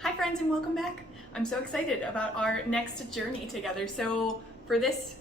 Hi friends and welcome back. I'm so excited about our next journey together. So for this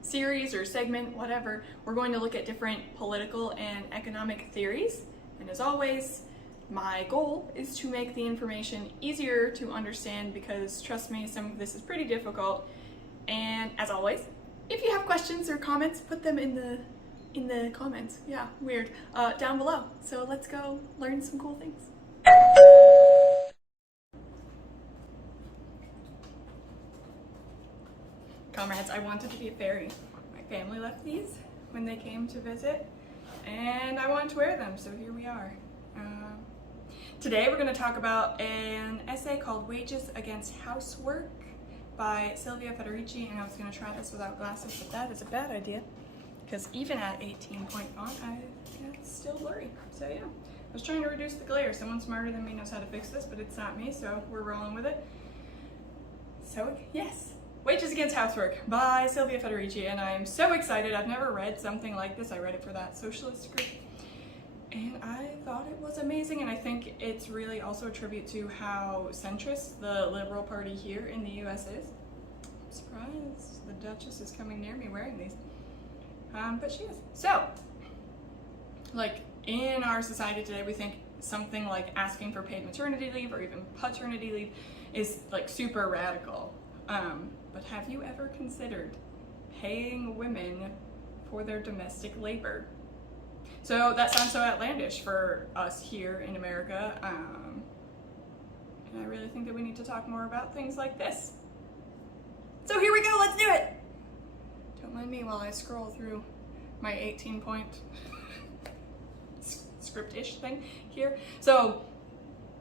series or segment, whatever, we're going to look at different political and economic theories. And as always, my goal is to make the information easier to understand because trust me, some of this is pretty difficult. And as always, if you have questions or comments, put them in the comments. Yeah, weird. Down below. So let's go learn some cool things. Comrades, I wanted to be a fairy. My family left these when they came to visit, and I wanted to wear them, so here we are. Today we're going to talk about an essay called Wages Against Housework by Silvia Federici, and I was going to try this without glasses, but that is a bad idea, because even at 18-point font, it's still blurry. So yeah, I was trying to reduce the glare. Someone smarter than me knows how to fix this, but it's not me, so we're rolling with it. So yes. Wages Against Housework by Silvia Federici, and I'm so excited. I've never read something like this. I read it for that socialist group, and I thought it was amazing, and I think it's really also a tribute to how centrist the Liberal Party here in the US is. I'm surprised the Duchess is coming near me wearing these, but she is. So, like, in our society today, we think something like asking for paid maternity leave or even paternity leave is like super radical. But have you ever considered paying women for their domestic labor? So that sounds so outlandish for us here in America, and I really think that we need to talk more about things like this. So here we go, let's do it! Don't mind me while I scroll through my 18-point script-ish thing here. So,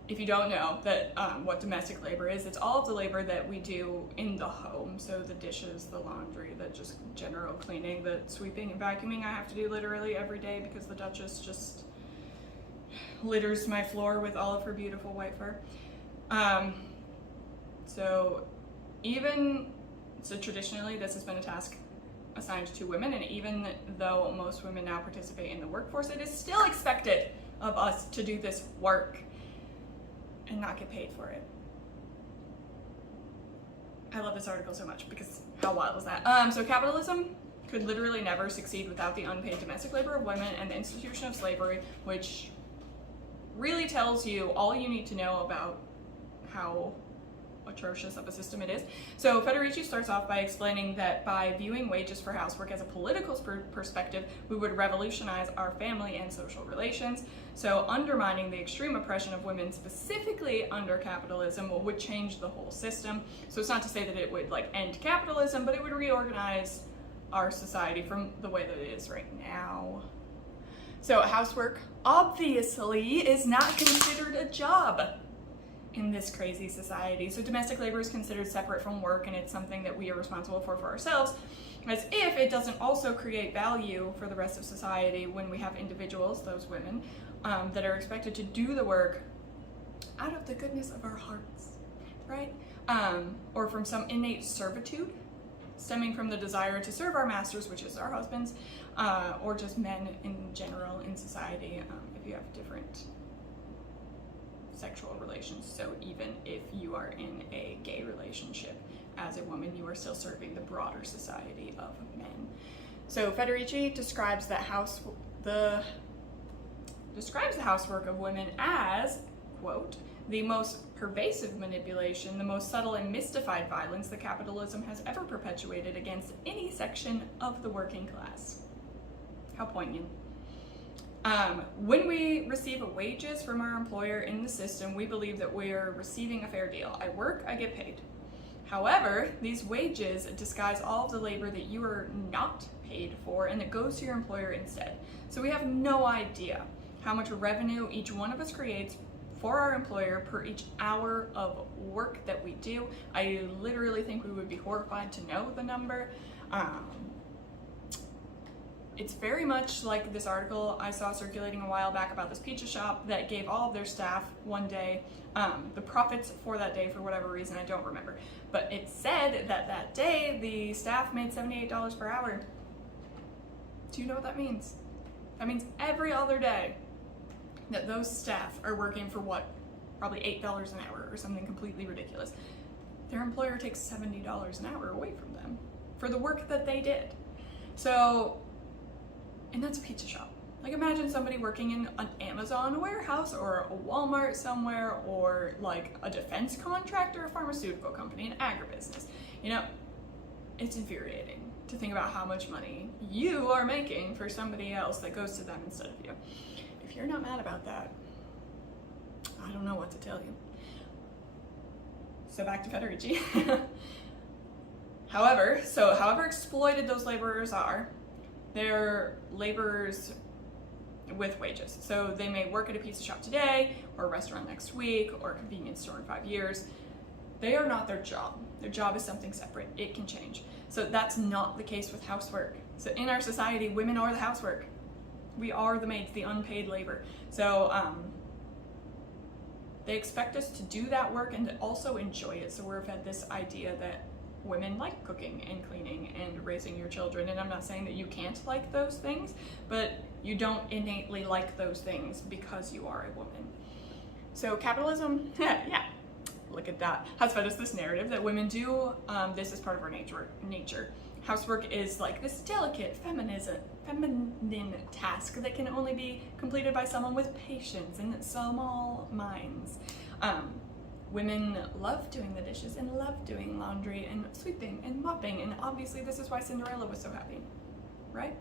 if you don't know that what domestic labor is, it's all of the labor that we do in the home. So the dishes, the laundry, the just general cleaning, the sweeping and vacuuming I have to do literally every day because the Duchess just litters my floor with all of her beautiful white fur. So traditionally this has been a task assigned to women, and even though most women now participate in the workforce, it is still expected of us to do this work and not get paid for it. I love this article so much because how wild is that? So capitalism could literally never succeed without the unpaid domestic labor of women and the institution of slavery, which really tells you all you need to know about how atrocious of a system it is. So Federici starts off by explaining that by viewing wages for housework as a political perspective, we would revolutionize our family and social relations. So undermining the extreme oppression of women specifically under capitalism would change the whole system. So it's not to say that it would like end capitalism, but it would reorganize our society from the way that it is right now. So housework obviously is not considered a job in this crazy society. So domestic labor is considered separate from work, and it's something that we are responsible for ourselves, as if it doesn't also create value for the rest of society when we have individuals, those women, that are expected to do the work out of the goodness of our hearts, right? Or from some innate servitude stemming from the desire to serve our masters, which is our husbands, or just men in general in society, if you have different sexual relations. So even if you are in a gay relationship as a woman, you are still serving the broader society of men. So Federici describes the housework of women as, quote, the most pervasive manipulation, the most subtle and mystified violence that capitalism has ever perpetuated against any section of the working class. How poignant. When we receive wages from our employer in the system, we believe that we are receiving a fair deal. I work, I get paid. However, these wages disguise all of the labor that you are not paid for and that goes to your employer instead. So we have no idea how much revenue each one of us creates for our employer per each hour of work that we do. I literally think we would be horrified to know the number. It's very much like this article I saw circulating a while back about this pizza shop that gave all of their staff one day the profits for that day for whatever reason, I don't remember. But it said that that day the staff made $78 per hour. Do you know what that means? That means every other day that those staff are working for what? probably $8 an hour or something completely ridiculous. Their employer takes $70 an hour away from them for the work that they did. So, and that's a pizza shop. Like, imagine somebody working in an Amazon warehouse or a Walmart somewhere, or like a defense contractor, a pharmaceutical company, an agribusiness. You know, it's infuriating to think about how much money you are making for somebody else that goes to them instead of you. If you're not mad about that, I don't know what to tell you. So back to Federici. However exploited those laborers are, they're laborers with wages. So they may work at a pizza shop today, or a restaurant next week, or a convenience store in 5 years. They are not their job. Their job is something separate. It can change. So that's not the case with housework. So in our society, women are the housework. We are the maids, the unpaid labor. So they expect us to do that work and to also enjoy it. So we're fed this idea that women like cooking and cleaning and raising your children. And I'm not saying that you can't like those things, but you don't innately like those things because you are a woman. So capitalism, yeah, look at that, has fed us this narrative that women do this as part of our nature. Housework is like this delicate, feminine task that can only be completed by someone with patience and small minds. Women love doing the dishes and love doing laundry and sweeping and mopping, and obviously this is why Cinderella was so happy, right?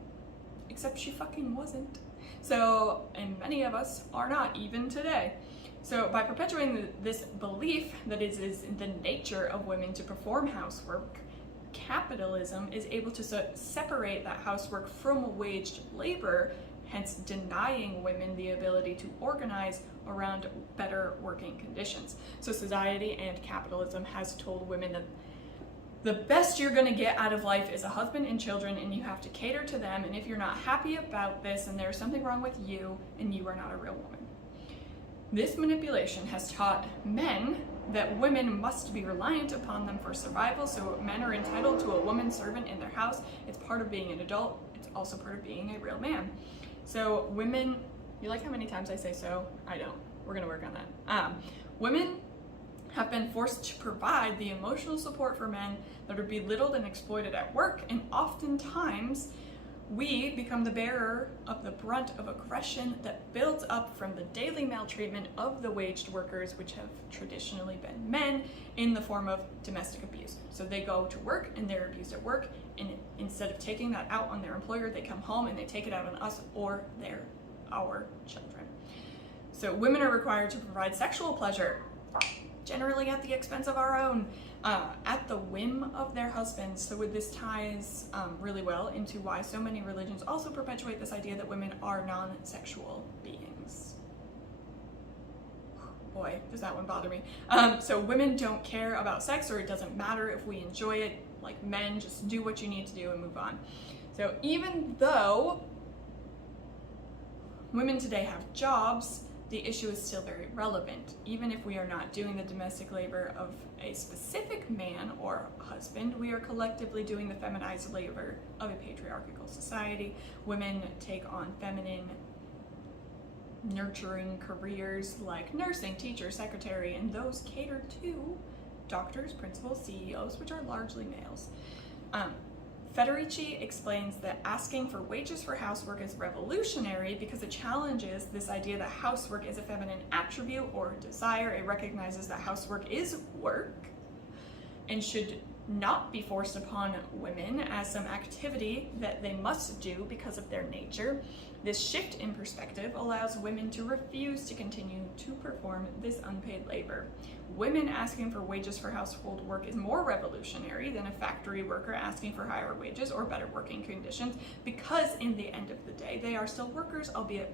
Except she fucking wasn't. So, and many of us are not, even today. So by perpetuating this belief that it is the nature of women to perform housework, capitalism is able to separate that housework from waged labor, hence denying women the ability to organize around better working conditions. So society and capitalism has told women that the best you're gonna get out of life is a husband and children, and you have to cater to them, and if you're not happy about this, then there's something wrong with you, and you are not a real woman. This manipulation has taught men that women must be reliant upon them for survival, so men are entitled to a woman servant in their house. It's part of being an adult. It's also part of being a real man. So women, you like how many times I say so? I don't. We're gonna work on that. Women have been forced to provide the emotional support for men that are belittled and exploited at work, and oftentimes we become the bearer of the brunt of aggression that builds up from the daily maltreatment of the waged workers, which have traditionally been men, in the form of domestic abuse. So they go to work and they're abused at work, and instead of taking that out on their employer, they come home and they take it out on us or our children. So women are required to provide sexual pleasure, generally at the expense of our own, at the whim of their husbands. So this ties really well into why so many religions also perpetuate this idea that women are non-sexual beings. Boy, does that one bother me. So women don't care about sex, or it doesn't matter if we enjoy it. Like men, just do what you need to do and move on. So even though women today have jobs, the issue is still very relevant. Even if we are not doing the domestic labor of a specific man or husband, we are collectively doing the feminized labor of a patriarchal society. Women take on feminine, nurturing careers like nursing, teacher, secretary, and those cater to doctors, principals, CEOs, which are largely males. Federici explains that asking for wages for housework is revolutionary because it challenges this idea that housework is a feminine attribute or desire. It recognizes that housework is work and should not be forced upon women as some activity that they must do because of their nature. This shift in perspective allows women to refuse to continue to perform this unpaid labor. Women asking for wages for household work is more revolutionary than a factory worker asking for higher wages or better working conditions, because in the end of the day, they are still workers, albeit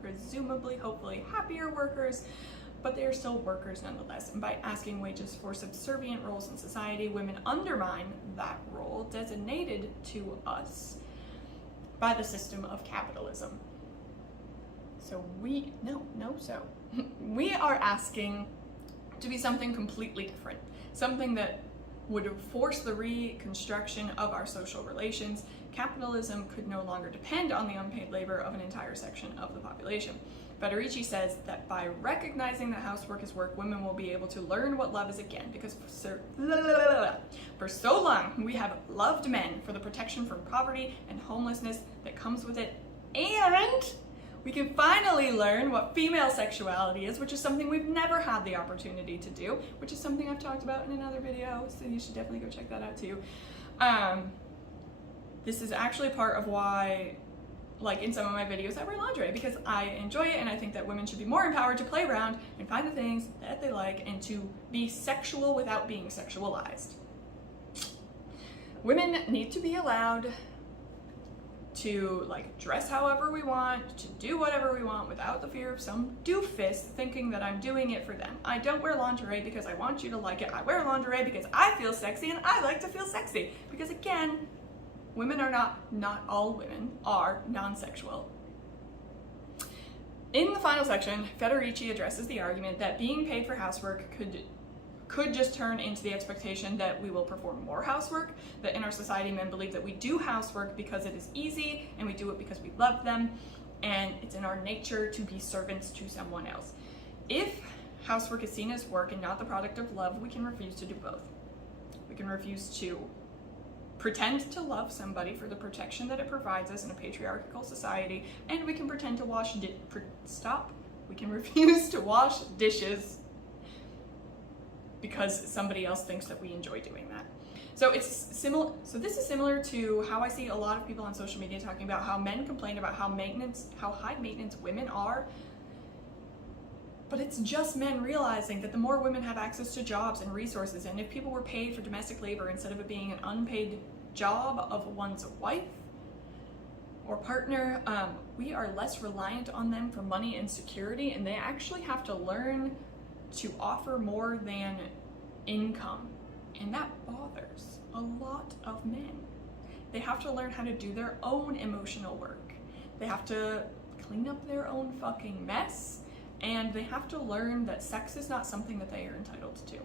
presumably, hopefully happier workers, but they are still workers nonetheless. And by asking wages for subservient roles in society, women undermine that role designated to us by the system of capitalism. So we are asking to be something completely different, something that would force the reconstruction of our social relations. Capitalism could no longer depend on the unpaid labor of an entire section of the population. Federici says that by recognizing that housework is work, women will be able to learn what love is again, because for so long we have loved men for the protection from poverty and homelessness that comes with it, and we can finally learn what female sexuality is, which is something we've never had the opportunity to do, which is something I've talked about in another video, so you should definitely go check that out too. This is actually part of why, like in some of my videos, I wear lingerie, because I enjoy it and I think that women should be more empowered to play around and find the things that they like and to be sexual without being sexualized. Women need to be allowed to like dress however we want, to do whatever we want without the fear of some doofus thinking that I'm doing it for them. I don't wear lingerie because I want you to like it. I wear lingerie because I feel sexy and I like to feel sexy. Because again, women are not all women are non-sexual. In the final section, Federici addresses the argument that being paid for housework could just turn into the expectation that we will perform more housework, that in our society men believe that we do housework because it is easy and we do it because we love them and it's in our nature to be servants to someone else. If housework is seen as work and not the product of love, we can refuse to do both. We can refuse to pretend to love somebody for the protection that it provides us in a patriarchal society, and we can pretend to we can refuse to wash dishes because somebody else thinks that we enjoy doing that. So it's similar. So this is similar to how I see a lot of people on social media talking about how men complain about how high maintenance women are. But it's just men realizing that the more women have access to jobs and resources, and if people were paid for domestic labor instead of it being an unpaid job of one's wife or partner, we are less reliant on them for money and security, and they actually have to learn to offer more than income. And that bothers a lot of men. They have to learn how to do their own emotional work. They have to clean up their own fucking mess. And they have to learn that sex is not something that they are entitled to.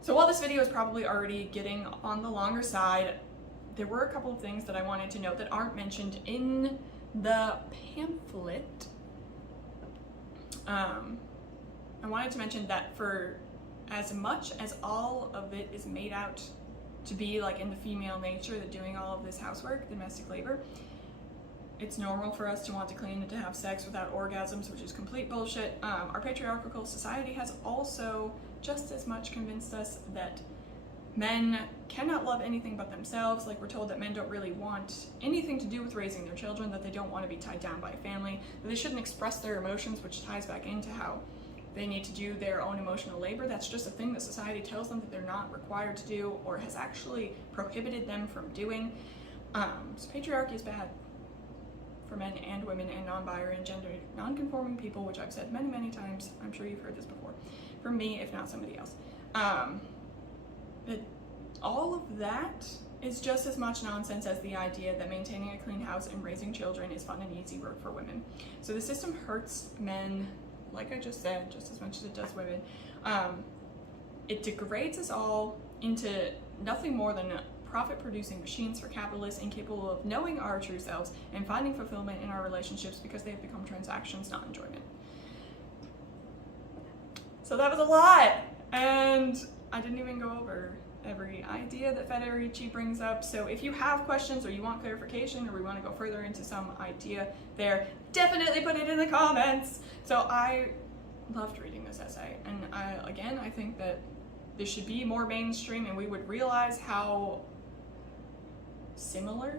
So while this video is probably already getting on the longer side, there were a couple of things that I wanted to note that aren't mentioned in the pamphlet. I wanted to mention that for as much as all of it is made out to be like in the female nature, that doing all of this housework, domestic labor, it's normal for us to want to clean and to have sex without orgasms, which is complete bullshit. Our patriarchal society has also just as much convinced us that men cannot love anything but themselves. Like, we're told that men don't really want anything to do with raising their children, that they don't want to be tied down by a family, that they shouldn't express their emotions, which ties back into how they need to do their own emotional labor. That's just a thing that society tells them that they're not required to do or has actually prohibited them from doing. So patriarchy is bad for men and women and non-binary and gender non-conforming people, which I've said many, many times. I'm sure you've heard this before from me, if not somebody else. But all of that is just as much nonsense as the idea that maintaining a clean house and raising children is fun and easy work for women. So the system hurts men, like I just said, just as much as it does women. It degrades us all into nothing more than profit-producing machines for capitalists incapable of knowing our true selves and finding fulfillment in our relationships because they have become transactions, not enjoyment. So that was a lot, and I didn't even go over every idea that Federici brings up. So if you have questions or you want clarification or we want to go further into some idea there, definitely put it in the comments. So I loved reading this essay, and I think that this should be more mainstream and we would realize how similar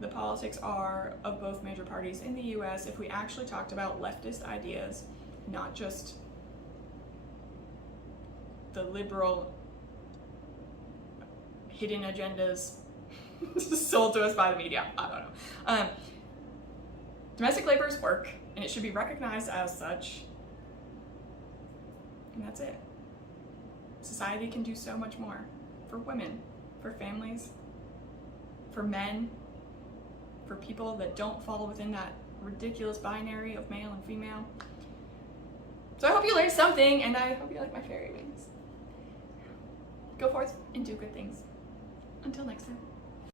the politics are of both major parties in the US if we actually talked about leftist ideas, not just the liberal hidden agendas sold to us by the media. I don't know. Domestic labor is work, and it should be recognized as such. And that's it. Society can do so much more for women, for families, for men, for people that don't fall within that ridiculous binary of male and female. So I hope you learned something, and I hope you like my fairy wings. Go forth and do good things. Until next time.